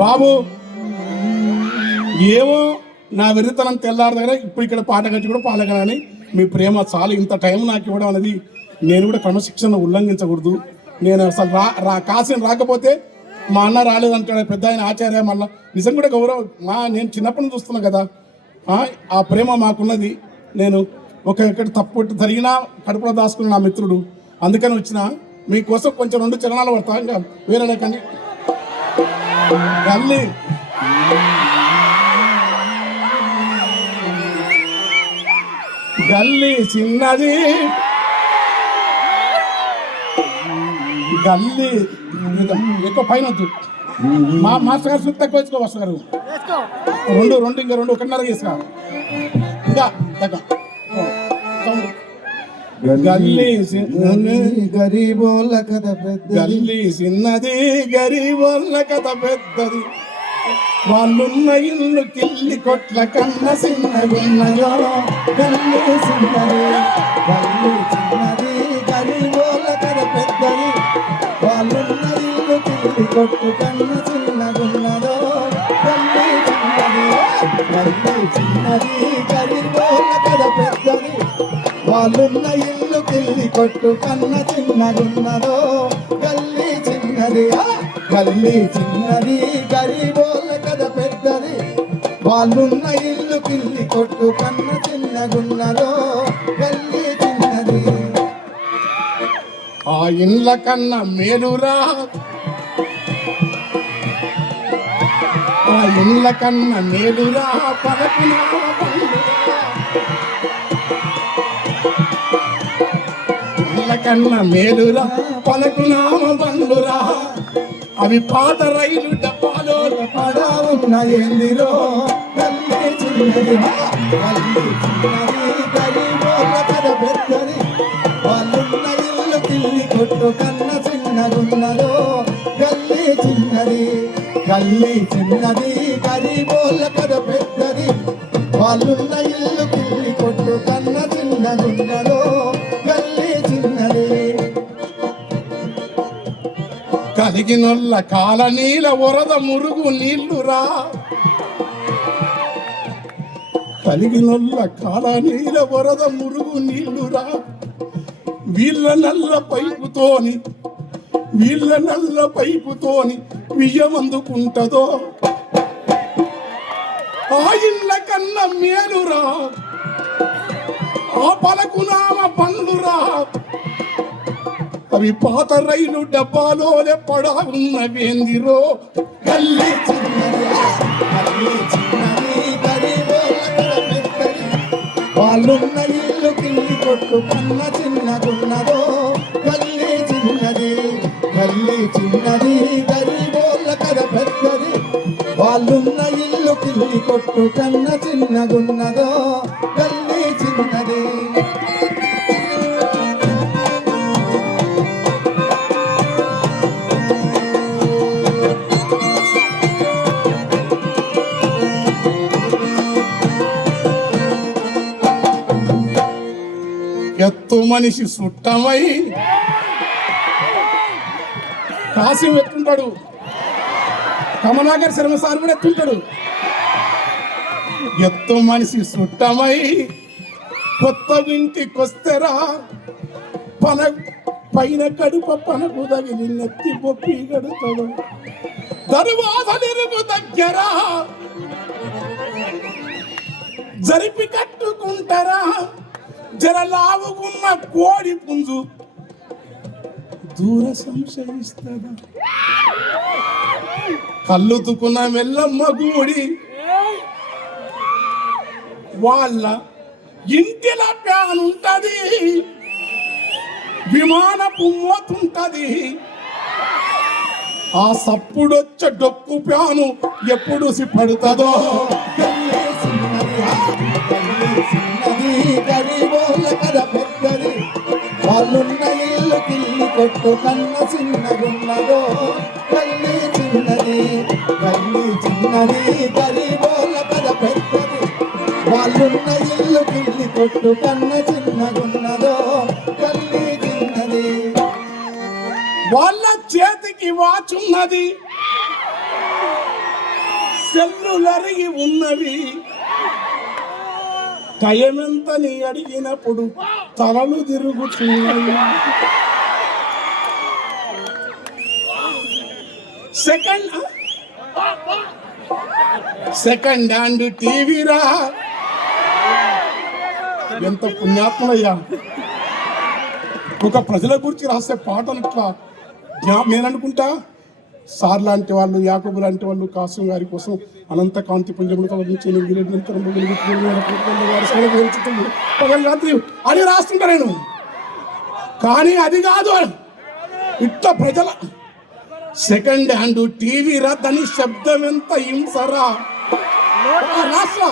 బాబు ఏమో నా వెర్రితనం తెల్లారి దగ్గర ఇప్పుడు ఇక్కడ పాట కట్టి కూడా పాలకనని మీ ప్రేమ చాలు, ఇంత టైం నాకు ఇవ్వడం అనేది నేను కూడా క్రమశిక్షణ ఉల్లంఘించకూడదు. నేను అసలు కాసిన రాకపోతే మా అన్న రాలేదంటాడు పెద్ద ఆయన ఆచార్య, మళ్ళీ నిజం కూడా గౌరవం నేను చిన్నప్పటి నుంచి చూస్తున్నా కదా, ఆ ప్రేమ మాకున్నది. నేను ఎక్కడ తప్పు జరిగినా కడుపులో దాచుకున్న నా మిత్రుడు, అందుకని వచ్చిన మీకోసం కొంచెం 2 చరణాలు పడతా, ఇంకా వేరే లేకండి. గల్లి గల్లి చిన్నది, గల్లి ఎక్కువ పైన వద్దు. మా మాస్టర్ గారు సుత్త ఎక్కువ వేసుకో, మాస్టర్ గారు 2 ఇంకా 2 1.5 వేసుకో. ఇంకా గల్లీ గరీబోళ్ళ కథ పెద్ద, గల్లీ చిన్నది గరీబోళ్ళ కథ పెద్దది, వాళ్ళున్న ఇల్లు కిల్లి కొట్ల కన్న చిన్నగున్నయో. గల్లీ చిన్నది గల్లీ చిన్నది గరీబోళ్ళ కథ పెద్దది, వాళ్ళున్న ఇల్లు కిల్లి కొట్టు కన్న చిన్నగున్నదో. గల్లీ చిన్నది గల్లీ చిన్నది గరీబోళ్ళ కథ పెద్దది, వాళ్ళున్న ఇల్లు కిల్లి కొట్టు కన్న చిన్నగున్నదో. గల్లీ చిన్నది గల్లీ చిన్నది గరీబోళ్ళ కథ పెద్దది, వాళ్ళున్న ఇల్లు కిల్లి కొట్టు కన్న చిన్నగున్నదో. గల్లీ చిన్నది ఆ ఇండ్ల కన్నా మేలురా, ఆ ఇండ్ల కన్నా మేలురా పలకునా కన్నా మేలురా పలకునామ బండురా, అవి పాత రైలు డబ్బాలో పడా ఉన్నదిరో. గల్లీ చిన్నది గల్లీ చిన్నది గరీబోళ్ళ కథ పెద్దది, వాళ్ళున్న ఇల్లు కిల్లి కొట్టు కన్న చిన్నగున్నదో. గల్లీ చిన్నది గల్లీ చిన్నది గరీబోళ్ళ కథ పెద్దది, వాళ్ళున్న ఇల్లు కిల్లి కొట్టు కన్న చిన్నగున్నదో. గల్లీ చిన్నది కలిగినొల్ల కాల నీల వరద మురుగు నీళ్లురా, కలిగినొల్ల కాల నీల వరద మురుగు నీళ్లురా, వీళ్ళ నల్ల పైపుతోని బియ్యమందుకుంటదో. ఆ ఇండ్ల కన్నా మేలురా ఆ పలకునామ పండ్లురా, అవి పాత రైలు డబ్బాలోనే పడా ఉన్నవేందిరో. గల్లీ చిన్నది గల్లీ చిన్నది గరీబోళ్ళ కథ పెద్దది, వాళ్ళున్న ఇల్లు కిల్లి కొట్టు కన్న చిన్నగున్నదో. గల్లీ చిన్నది గల్లీ చిన్నది గరీబోళ్ళ కథ పెద్దది, వాళ్ళున్న ఇల్లు కిల్లి కొట్టు కన్న చిన్నగున్నదో. గల్లీ చిన్నది ఎత్తు మనిషి సుట్టమై కాశీం ఎత్తుంటాడు, కమలాకర్ శర్మ సార్ కూడా ఎత్తుంటాడు. ఎత్తు మనిషి సుట్టమై కొత్త ఇంటికొస్తేరా, పైన కడుప పనకు తగిలి నెత్తి పొప్పి గడుతాడు, తరువాత నిరుగు దగ్గర జరిపి కట్టుకుంటారా, జరలావుకున్న కోడి పుంజు దూర సంశయిస్తాడా, కళ్ళుతుకున్న మెల్లమ్మ గూడి వాళ్ళ ఇంటిల ప్యాన్ ఉంటది, విమానపు మోతుంటది, ఆ సప్పుడొచ్చ డొక్కు ప్యాను ఎప్పుడు సిపడుతుందో. గరీబోళ్ళ కథ పెద్దది, వాళ్ళున్న ఇల్లు కిల్లి కొట్టు కన్న చిన్నగున్నదో. గల్లీ చిన్నది గల్లీ చిన్నది గరీబోళ్ళ కథ పెద్దది, వాళ్ళున్న ఇల్లు కిల్లి కొట్టు కన్న చిన్నగున్నదో. గల్లీ చిన్నది వాళ్ళ చేతికి వాచున్నది, సెల్లులరిగి ఉన్నవి. టైం ఎంత నీ అడిగినప్పుడు తలలు తిరుగుతున్నాయి. సెకండ్ హ్యాండ్ టీవీరా. ఎంత పుణ్యాత్మయ్యా. ఒక ప్రజల గురించి రాసే పాటలు ఇట్లా నేను అనుకుంటా సార్ లాంటి వాళ్ళు, యాకబు లాంటి వాళ్ళు కాసం గారి కోసం అనంత కాంతి పుంజములతో పగలు రాత్రి అని రాస్తుంటా నేను. కానీ అది కాదు, ఇట్లా ప్రజల సెకండ్ హ్యాండ్ టీవీ రా. దాని శబ్దం ఎంత హింసరా. రాష్ట్ర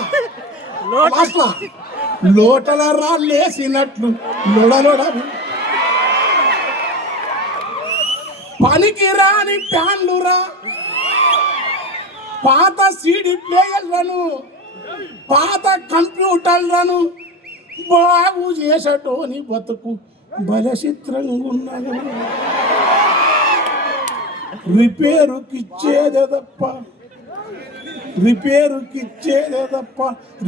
లోటల రా లేసినట్లు లొడలొడ. పనికి రాని ప్యాన్లురా. పాత సీడీ ప్లేయర్లను, పాత కంప్యూటర్లను బాగు చేసటోని బతుకు బలచిత్రంగా ఉన్నది. రిపేరుకిచ్చేదే తప్ప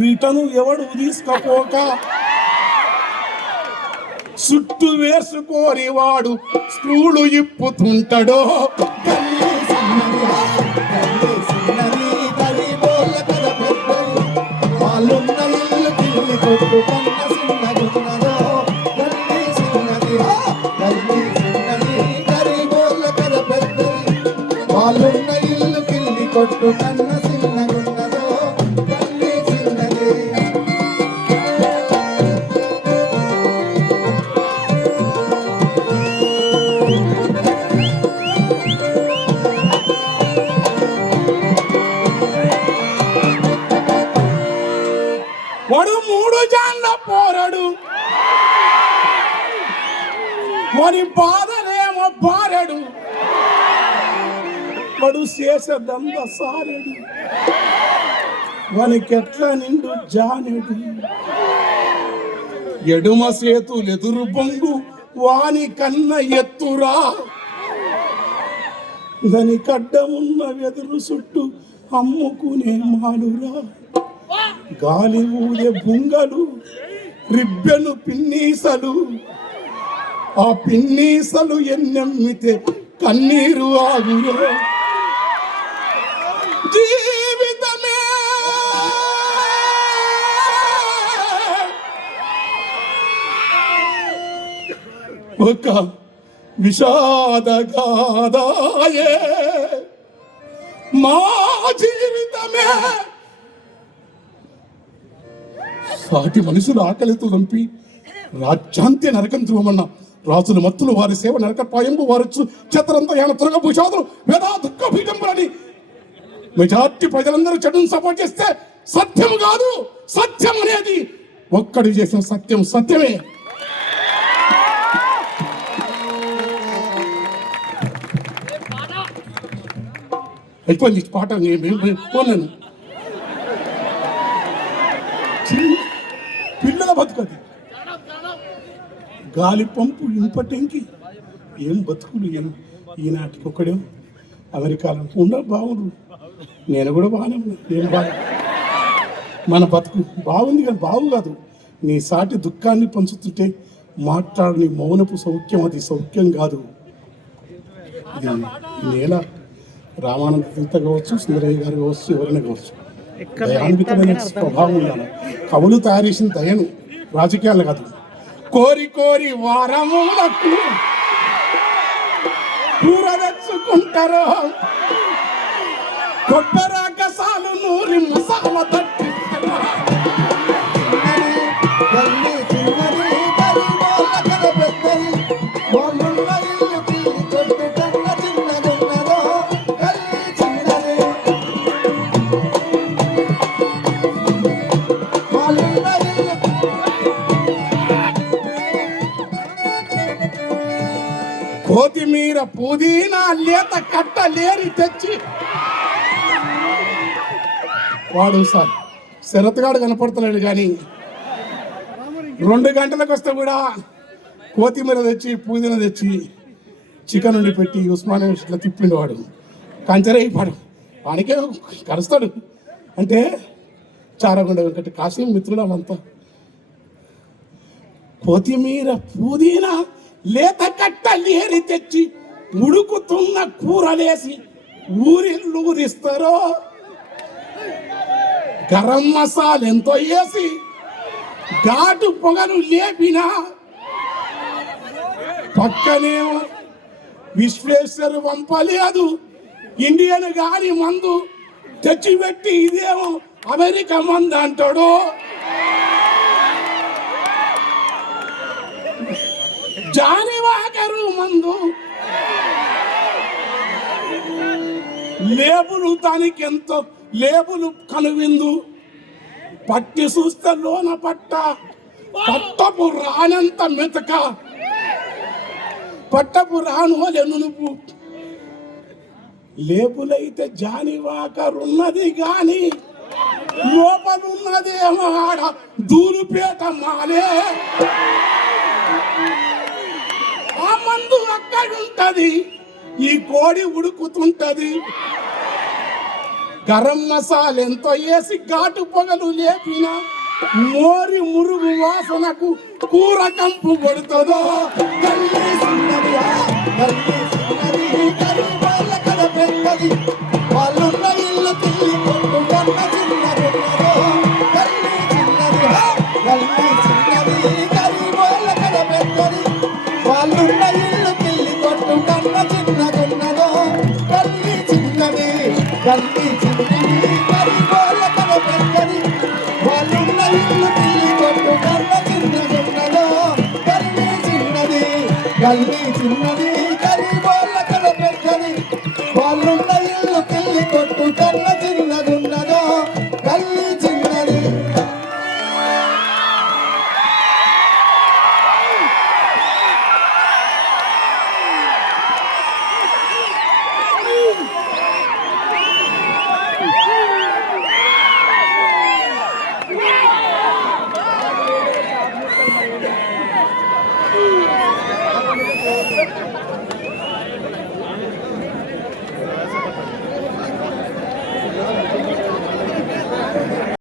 రిటర్ను ఎవడు తీసుకపోక చుట్టూ వేసుకోని వాడు స్క్రూలు ఇప్పుతుంటాడో. వాళ్ళున్న ఇల్లు కిల్లి కొట్టు కన్న చిన్నగున్నదో తల్లి చిన్నది. వాడు 3 జాన్ల పోరడు, వాడి బాధనేమో బారెడు. వాడు చేసేదంత సారెడు, వానికెట్ల నిండు జానెడు. ఎడుమ సేతులెదురు బొంగు వాని కన్న ఎత్తురా. దాని కడ్డమున్న వెదురు చుట్టూ అమ్ముకునే మాలురా. గాలి ఊదే బుంగలు, రిబ్బెను పిన్నీసలు. ఆ పిన్నీసలు ఎన్నెమ్మితే కన్నీరు ఆగురా. జీవితమే ఒక విషాదగాథయే. మా జీవితమే సాటి మనుషులు ఆకలితో చంపి రాజ్యాంత్య నరకం ధ్రువమన్న రాజుల మత్తులు వారి సేవ నరకపాయంబు వారచ్చు చెత్తరంతా యాన త్వరగా భూషాదులు వేదా దుఃఖ పీఠంపులని. మెజార్టీ ప్రజలందరూ చెడును సపోర్ట్ చేస్తే సత్యం కాదు. సత్యం అనేది ఒక్కడు చేసిన సత్యం సత్యమే. అయిపోయింది పాట. నేను పిల్లల బతుకది. గాలి పంపు ఇంపటెంకి ఏం బతుకులు. ఈనాటికి ఒక్కడే అమెరికాలో బాగుండ్రు. నేను కూడా బాగానే ఉన్నా. ఏం బాగా మన బతుకు బాగుంది కానీ బాగు కాదు. నీ సాటి దుఃఖాన్ని పంచుతుంటే మాట్లాడని మౌనపు సౌఖ్యం అది సౌఖ్యం కాదు. ఇది నేల రామానంద తీర్థ కావచ్చు, సుందరయ్య గారు కావచ్చు, ఎవరైనా కావచ్చు, దయాన్వితమైన స్వభావం ఉండాలి. కవులు తయారు చేసిన దయను, రాజకీయాలు కాదు. కోరి కోరి వారములకు కూర తెచ్చుకుంటారు. కొబ్బరాకసాలు నూరి మసాల తట్టి కొత్తిమీర పుదీనా లేత కట్టలేరి తెచ్చి వాడు సార్ శరత్గాడు కనపడతలేడు కానీ 2 గంటలకు వస్తే కూడా కొత్తిమీర తెచ్చి పుదీనా తెచ్చి చికెన్ వండి పెట్టి ఉస్మానియా ఇట్లా తిప్పిండు. వాడు కంచరైపాడు. వానికే కరుస్తాడు అంటే చారగొండ వెంకట కాశీ మిత్రుడు అవంతా కొత్తిమీర పుదీనా లేత కట్టలు ఏరి తెచ్చి ఉడుకుతున్న కూరలేసి ఊరిస్తారో గరం మసాలా ఎంతో వేసి ఘాటు పొగలు లేపినా పక్కనేమో విశ్వేశ్వరు పంపలేదు ఇండియన్ గాని మందు తెచ్చిపెట్టి ఇదేమో అమెరికా మందు అంటాడు. జానివాకరు మందు లేబులు దానికి ఎంతో లేబులు కనువిందు పట్టి చూస్తే లోన పట్టపు రానంత మెతక పట్టపు రాను నునుపు లేబులైతే జానివాకరున్నది గాని లోపలున్నదేమో ఆడ దూరుపేట మాలే. ఆ మందు అక్కడుంటది, ఈ కోడి ఉడుకుతుంటది. గరం మసాలా ఎంతో వేసి ఘాటు పొగలు లేపిన మోరి మురుగు వాసనకు కూర కంపు కొడుతుందో. వాళ్ళున్న ఇల్లు తిల్లి కొట్టుకున్న చిన్నదున్నదో తల్లి చిన్నది తల్లి చిన్నది గరీబోళ్ళ కథ పెద్దది. వాళ్ళున్న ఇల్లు తిల్లి కొట్టుకున్న చిన్నదున్నదో తల్లి చిన్నది తల్లి చిన్నది గరీబోళ్ళ కథ పెద్దది. వాళ్ళున్న ఇల్లు తిల్లి కొట్టుకున్న చిన్నదున్నదో తల్లి చిన్నది తల్లి చిన్నది గరీబోళ్ళ కథ పెద్దది. వాళ్ళున్న ఇల్లు